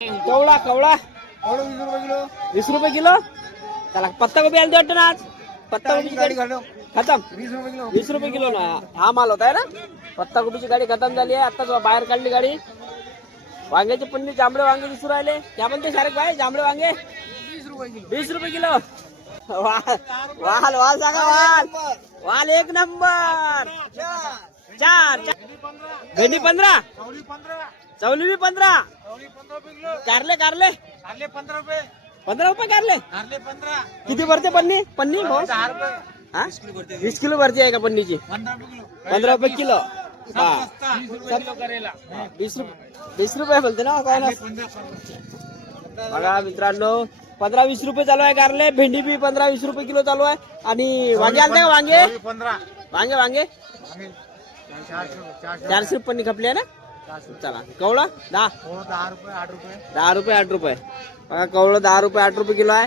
कवळा कवळा कवळं 20 रुपये किलो. 20 रुपये किलो. त्याला पत्ता गोबी आली वाटतं ना आज. पत्ता गोबीची गाडी घालव. खतम. 20 रुपये किलो. 20 रुपये किलो ना हा माल होता है ना. पत्ता गोबीची गाडी खतम झाली आहे. आता बाहेर काढली गाडी. वांग्याचे पन्नी जांभळे वांगे दिसू राहिले. क्या म्हणते शारक भाई जांभळे वांगे 20 रुपये किलो. 20 रुपये किलो. वाल वाल सांगा वाल. वाल एक नंबर. चार भेंडी 15. चवली बी 15. कारले कारले 15 रुपये कारले. किती भरते पन्नी पन्नी भाऊ? 20 किलो भरती आहे का पन्नीची? 15 रुपये किलो. हा 20 रुपये बोलते ना काय ना. बघा मित्रांनो 15-20 रुपये चालू आहे कारले. भेंडी बी 15-20 रुपये किलो चालू आहे. आणि वांगे आलते का वांगे? वांगे वांगे 400 रुपये पन्नी खपली आहे ना. चला कवळा 10 10 रुपये 8 रुपये. 10 रुपये 8 रुपये. बघा कवळं 10 रुपये 8 रुपये किलो आहे.